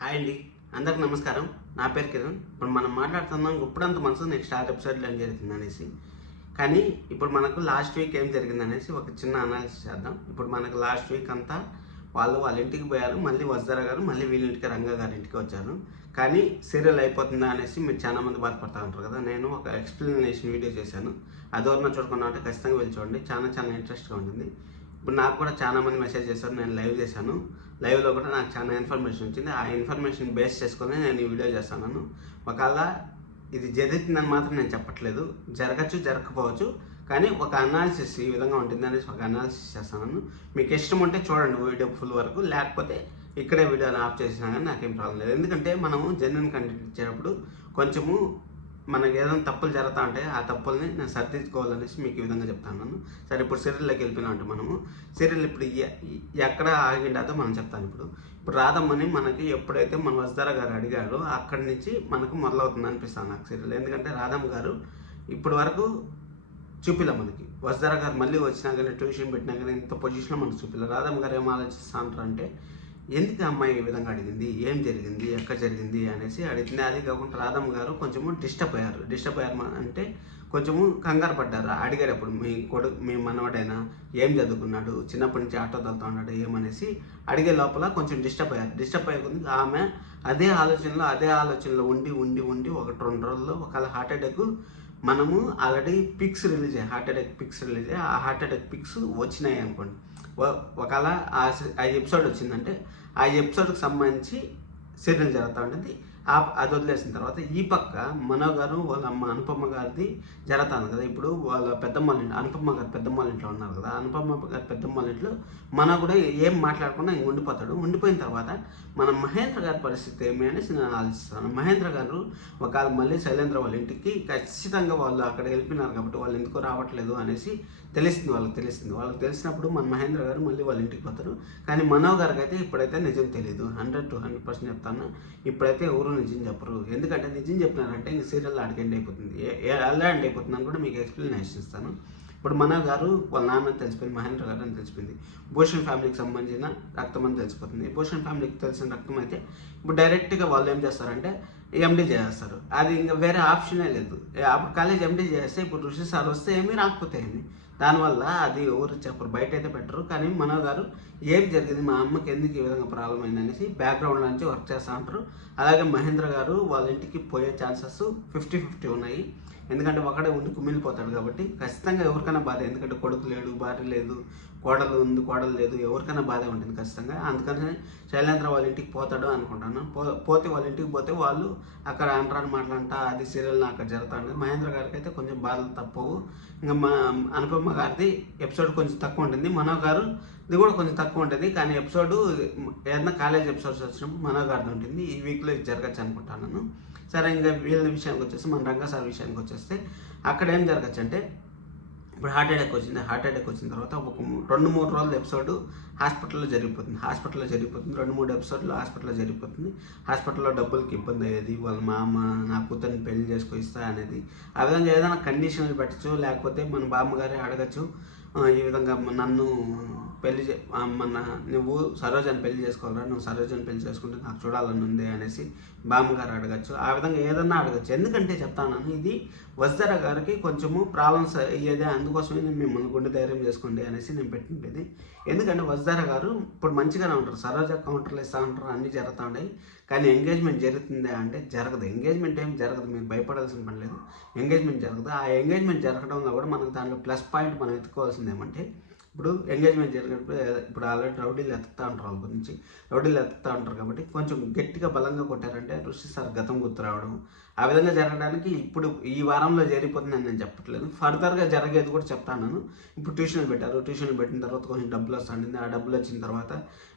Hi అండి, అందరికి నమస్కారం. నా పేరు కిరణ్. ఇప్పుడు మనం మాట్లాడుతున్నాం ఇప్పుడంత మనసు నెక్స్ట్ 6 ఎపిసోడ్లో ఏం జరుగుతుంది అనేసి. కానీ ఇప్పుడు మనకు లాస్ట్ వీక్ ఏం జరిగింది అనేసి ఒక చిన్న అనాలిసిస్ చేద్దాం. ఇప్పుడు మనకు లాస్ట్ వీక్ అంతా వాళ్ళ ఇంటికి పోయారు, మళ్ళీ వజ్జర గారు మళ్ళీ వీళ్ళ ఇంటికి రంగా గారి ఇంటికి వచ్చారు. కానీ సీరియల్ అయిపోతుందా అనేసి మీరు చాలా మంది బాధపడతా ఉంటారు కదా. నేను ఒక ఎక్స్ప్లెనేషన్ వీడియో చేశాను, అది ఎవరన్నా చూడకుండా ఉంటే ఖచ్చితంగా వెళ్ళి చూడండి. చాలా ఇంట్రెస్ట్గా ఉంటుంది. ఇప్పుడు నాకు కూడా చాలా మంది మెసేజ్ చేశారు, నేను లైవ్ చేశాను. లైవ్లో కూడా నాకు చాలా ఇన్ఫర్మేషన్ వచ్చింది. ఆ ఇన్ఫర్మేషన్ బేస్ చేసుకొని నేను ఈ వీడియో చేస్తున్నాను. ఒకవేళ ఇది జరుగుతుందని మాత్రం నేను చెప్పట్లేదు, జరగచ్చు జరగకపోవచ్చు, కానీ ఒక అనాలిసిస్ ఈ విధంగా ఉంటుంది అనేసి ఒక అనాలిసిస్ చేస్తున్నాను. మీకు ఇష్టం ఉంటే చూడండి వీడియో ఫుల్ వరకు, లేకపోతే ఇక్కడే వీడియోని ఆఫ్ చేసినా కానీ నాకేం ప్రాబ్లం లేదు. ఎందుకంటే మనము జెన్యున్ కంటెంట్ ఇచ్చేటప్పుడు కొంచెము మనకి ఏదైనా తప్పులు జరుగుతూ ఉంటాయి, ఆ తప్పుల్ని నేను సరిదిద్దుకోవాలనేసి మీకు ఈ విధంగా చెప్తాను. సరే, ఇప్పుడు సీరియల్లోకి వెళ్ళిపోయినా అంటే మనము సీరియల్ ఇప్పుడు ఎక్కడ ఆగిండాదో మనం చెప్తాను. ఇప్పుడు రాధమ్మని మనకి ఎప్పుడైతే మన వజ్దార గారు అడిగాడో అక్కడి నుంచి మనకు మొదలవుతుంది అనిపిస్తుంది నాకు సీరియల్. ఎందుకంటే రాధమ్మ గారు ఇప్పటి వరకు చూపిలే మనకి. వజ్దార గారు మళ్ళీ వచ్చినా కానీ ట్యూషన్ పెట్టినా కానీ ఇంత పొజిషన్లో మనకు చూపిలే. రాధమ్మ గారు ఏం ఆలోచిస్తూ ఉంటారు అంటే, ఎందుకు అమ్మాయి ఈ విధంగా అడిగింది, ఏం జరిగింది, ఎక్కడ జరిగింది అనేసి అడిగింది. అది కాకుండా రాధమ్మ గారు కొంచెము డిస్టర్బ్ అయ్యారు అంటే కొంచెము కంగారు పడ్డారు. అడిగేటప్పుడు మీ మనవడైనా ఏం చదువుకున్నాడు, చిన్నప్పటి నుంచి ఆటో తోలుతూ ఉన్నాడు ఏమనేసి అడిగే లోపల కొంచెం డిస్టర్బ్ అయ్యింది. ఆమె అదే ఆలోచనలో ఉండి 1-2 రోజుల్లో ఒకవేళ హార్ట్ అటాక్, మనము ఆల్రెడీ పిక్స్ రిలీజ్ అయ్యాయి, ఆ హార్ట్ అటాక్ పిక్స్ వచ్చినాయి అనుకోండి. ఒకవేళ ఆ ఎపిసోడ్ వచ్చిందంటే ఆ ఎపిసోడ్కి సంబంధించి సీరియల్ జరుగుతూ ఉంటుంది. అది వదిలేసిన తర్వాత ఈ పక్క మనో గారు వాళ్ళ అమ్మ అనుపమ్మ గారిది జరుగుతుంది కదా. ఇప్పుడు వాళ్ళ పెద్దమ్మ అనుపమ్మ గారు పెద్దమ్మ ఇంట్లో ఉన్నారు కదా. అనుపమ్మ గారు పెద్దమ్మ ఇంట్లో మనో కూడా ఏం మాట్లాడకుండా ఇంక ఉండిపోతాడు. ఉండిపోయిన తర్వాత మన మహేంద్ర గారి పరిస్థితి ఏమి అనేసి నేను ఆలోచిస్తాను. మహేంద్ర గారు ఒకవేళ మళ్ళీ శైలేంద్ర వాళ్ళ ఇంటికి ఖచ్చితంగా వాళ్ళు అక్కడ వెళ్ళిపోయినారు కాబట్టి వాళ్ళు ఎందుకో రావట్లేదు అనేసి వాళ్ళకి తెలిసినప్పుడు మన మహేంద్ర గారు మళ్ళీ వాళ్ళ ఇంటికి పోతారు. కానీ మనో గారికి అయితే ఇప్పుడైతే నిజం తెలియదు. 100% చెప్తాను, ఇప్పుడైతే ఎవరు నిజం చెప్పరు. ఎందుకంటే నిజం చెప్పినారంటే ఇంక సీరియల్ అడిగి ఎండ్ అయిపోతుంది. ఎలా ఎండ్ అయిపోతుంది అని కూడా మీకు ఎక్స్ప్లెనేషన్ ఇస్తాను. ఇప్పుడు మనో గారు వాళ్ళ నాన్న తెలిసిపోయింది, మహేంద్ర గారు అని తెలిసిపోయింది. భూషణ్ ఫ్యామిలీకి సంబంధించిన రక్తం అని తెలిసిపోతుంది. భూషణ్ ఫ్యామిలీకి తెలిసిన రక్తం అయితే ఇప్పుడు డైరెక్ట్గా వాళ్ళు ఏం చేస్తారంటే ఎండీ చేస్తారు. అది ఇంకా వేరే ఆప్షనే లేదు. అప్పుడు కాలేజ్ ఎండీ చేస్తే ఇప్పుడు ఋషి సార్ వస్తే ఏమీ రాకపోతే ఏమి, దానివల్ల అది ఎవరు చెప్పరు, బయట అయితే పెట్టరు. కానీ మనో గారు ఏం జరిగింది, మా అమ్మకి ఎందుకు ఈ విధంగా ప్రాబ్లం అయింది అనేసి బ్యాక్గ్రౌండ్ నుంచి వర్క్ చేస్తూ ఉంటారు. అలాగే మహేంద్ర గారు వాళ్ళ ఇంటికి పోయే ఛాన్సెస్ 50-50 ఉన్నాయి. ఎందుకంటే ఒకడే ఉండి కుమిలిపోతాడు కాబట్టి ఖచ్చితంగా ఎవరికైనా బాధ. ఎందుకంటే కొడుకు లేడు, భార్య లేదు, కోడలు లేదు, ఎవరికైనా బాధే ఉంటుంది ఖచ్చితంగా. అందుకని శైలేంద్ర వాళ్ళ ఇంటికి పోతాడు అనుకుంటాను. పోతే వాళ్ళ ఇంటికి పోతే వాళ్ళు అక్కడ అంటారు మాటలంట, అది సీరియల్ అక్కడ జరుగుతుంది. మహేంద్ర గారికి అయితే కొంచెం బాధలు తప్పవు. ఇంకా మా అనుపమ్మ గారిది ఎపిసోడ్ కొంచెం తక్కువ ఉంటుంది, మనో గారు ఇది కూడా కొంచెం తక్కువ ఉంటుంది. కానీ ఎపిసోడ్ ఏదైనా కాలేజ్ ఎపిసోడ్స్ వచ్చినప్పుడు మనో గారిది ఉంటుంది. ఈ వీక్లో ఇది జరగచ్చు అనుకుంటాను. సరే, ఇంకా వీళ్ళ విషయానికి వచ్చేసి మన రంగా సార్ విషయానికి వచ్చేస్తే అక్కడ ఏం జరగచ్చు అంటే, ఇప్పుడు హార్ట్ అటాక్ వచ్చిన తర్వాత ఒక 2-3 రోజుల ఎపిసోడ్ హాస్పిటల్లో జరిగిపోతుంది. 2-3 ఎపిసోడ్లు హాస్పిటల్లో జరిగిపోతుంది. హాస్పిటల్లో డబ్బులకి ఇబ్బంది అయ్యేది, వాళ్ళ మామ నా కూతుర్ని పెళ్లి చేసుకొస్తా అనేది. ఆ విధంగా ఏదైనా కండిషన్లు పెట్టచ్చు, లేకపోతే మన బామ్మగారే అడగచ్చు, ఈ విధంగా నన్ను నువ్వు సరోజాని పెళ్లి చేసుకోవాలరా, నువ్వు సరోజాని పెళ్లి చేసుకుంటే నాకు చూడాలని ఉంది అనేసి బామ్మగారు అడగచ్చు. ఆ విధంగా ఏదన్నా అడగచ్చు. ఎందుకంటే చెప్తాను, ఇది వజ్జర గారికి కొంచెము ప్రాబ్లమ్స్ అయ్యేది, అందుకోసమే నేను మిమ్మల్ని గుండె ధైర్యం చేసుకోండి అనేసి నేను పెట్టిండేది. ఎందుకంటే వజ్జర గారు ఇప్పుడు మంచిగానే ఉంటారు, సరోజ కౌంటర్లు ఇస్తూ ఉంటారు, అన్నీ జరుగుతూ ఉన్నాయి. కానీ ఎంగేజ్మెంట్ జరుగుతుందా అంటే జరగదు. ఎంగేజ్మెంట్ ఏం జరగదు, మీరు భయపడాల్సిన పని లేదు. ఎంగేజ్మెంట్ జరగదు. ఆ ఎంగేజ్మెంట్ జరగడంలో కూడా మనకు దాంట్లో ప్లస్ పాయింట్ మనం ఎత్తుకోవాల్సింది ఏమంటే, ఇప్పుడు ఎంగేజ్మెంట్ జరిగినప్పుడు ఇప్పుడు ఆల్రెడీ రౌడీలు ఎత్తుతూ ఉంటారు, వాళ్ళ గురించి రౌడీలు ఎత్తుతూ ఉంటారు కాబట్టి కొంచెం గట్టిగా బలంగా కొట్టారంటే ఋషి సార్ గతం గుర్తు రావడం, ఆ విధంగా జరగడానికి ఇప్పుడు ఈ వారంలో జరిగిపోతుందని నేను చెప్పట్లేదు, ఫర్దర్గా జరిగేది కూడా చెప్తాను. ఇప్పుడు ట్యూషన్లు పెట్టిన తర్వాత కొంచెం డబ్బులు వస్తుంది. ఆ డబ్బులు వచ్చిన తర్వాత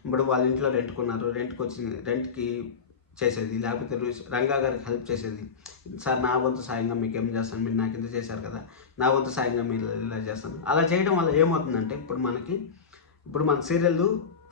ఇప్పుడు వాళ్ళ ఇంట్లో రెంట్కి చేసేది, లేకపోతే రంగా గారికి హెల్ప్ చేసేది. సార్ నా వంతు సాయంగా మీకు ఏం చేస్తాను, మీరు నాకు ఇంత చేశారు కదా, నా వంతు సాయంగా మీరు ఇలా చేస్తాను. అలా చేయడం వల్ల ఏమవుతుందంటే ఇప్పుడు మన సీరియల్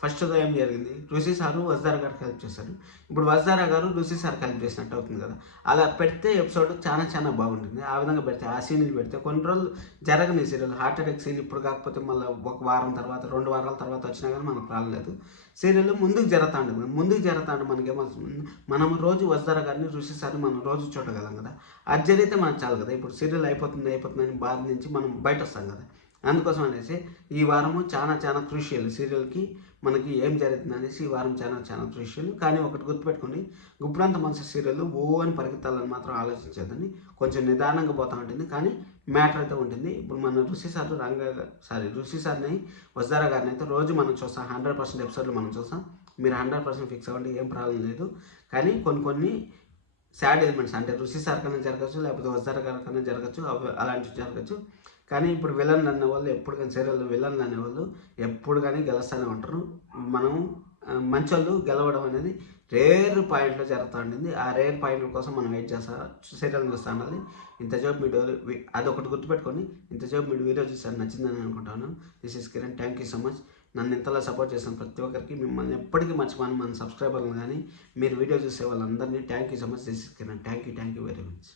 ఫస్ట్తో ఏం జరిగింది, ఋషి సారు వజ్దారా గారికి హెల్ప్ చేశారు. ఇప్పుడు వజ్దారా గారు ఋషి సార్కి హెల్ప్ చేసినట్టు అవుతుంది కదా. అలా పెడితే ఎపిసోడ్ చాలా బాగుంటుంది. ఆ విధంగా పెడితే, ఆ సీన్లు పెడితే కొన్ని రోజులు జరగని సీరియల్ హార్ట్ అటాక్ సీన్ ఇప్పుడు కాకపోతే మళ్ళీ ఒక వారం తర్వాత 2 వారాల తర్వాత వచ్చినా కానీ మనకు రాలేదు. సీరియల్ ముందుకు జరుగుతూ ఉంటుంది. ముందుకు జరుగుతూ ఉంటే మనకేమవుతుంది, మనం రోజు వజ్దారా గారిని ఋషి సార్ని మనం రోజు చూడగలం కదా. అది జరిగితే మనకు చాలు కదా. ఇప్పుడు సీరియల్ అయిపోతుంది అని బాధ నుంచి మనం బయట వస్తాం కదా. అందుకోసం అనేసి ఈ వారము చాలా క్రూషియల్ సీరియల్కి. మనకి ఏం జరుగుతుంది అనేసి ఈ వారం చాలా క్రూషియల్. కానీ ఒకటి గుర్తుపెట్టుకోండి, గుప్పుడంత మనసు సీరియల్ అని పరిగెత్తాలని మాత్రం ఆలోచించదండి. కొంచెం నిదానంగా పోతూ ఉంటుంది, కానీ మ్యాటర్ అయితే ఉంటుంది. ఇప్పుడు మన ఋషి సార్ని వజ్దారా గారిని అయితే రోజు మనం చూస్తాం. 100% ఎపిసోడ్లు మనం చూస్తాం. మీరు 100% ఫిక్స్ అవ్వండి, ఏం ప్రాబ్లం లేదు. కానీ కొన్ని సాడ్ ఎలిమెంట్స్ అంటే ఋషి సార్ కన్నా జరగచ్చు, లేకపోతే వజ్దారా గారి కన్నా జరగచ్చు, అలాంటివి జరగచ్చు. కానీ ఇప్పుడు విలన్లు అనేవాళ్ళు ఎప్పుడు కానీ సీరియల్లో విలన్లు అనేవాళ్ళు ఎప్పుడు కానీ గెలుస్తూనే ఉంటారు. మనం మంచోళ్ళు గెలవడం అనేది రేర్ పాయింట్లో జరుగుతూ ఉంటుంది. ఆ రేర్ పాయింట్ల కోసం మనం వెయిట్ చేస్తా సీరియల్ చూస్తూ ఉండాలి. ఇంతసేపు మీరు అదొకటి గుర్తుపెట్టుకొని, ఇంతసేపు మీరు వీడియో చూసారు నచ్చిందని అనుకుంటాను. This is Kiran, thank you so much. నన్ను ఇంతలా సపోర్ట్ చేస్తాను ప్రతి ఒక్కరికి. మిమ్మల్ని ఎప్పటికీ మర్చిపోను, మన సబ్స్క్రైబర్లు కానీ మీరు వీడియో చూసే వాళ్ళందరినీ thank you so much. This is Kiran, thank you very much.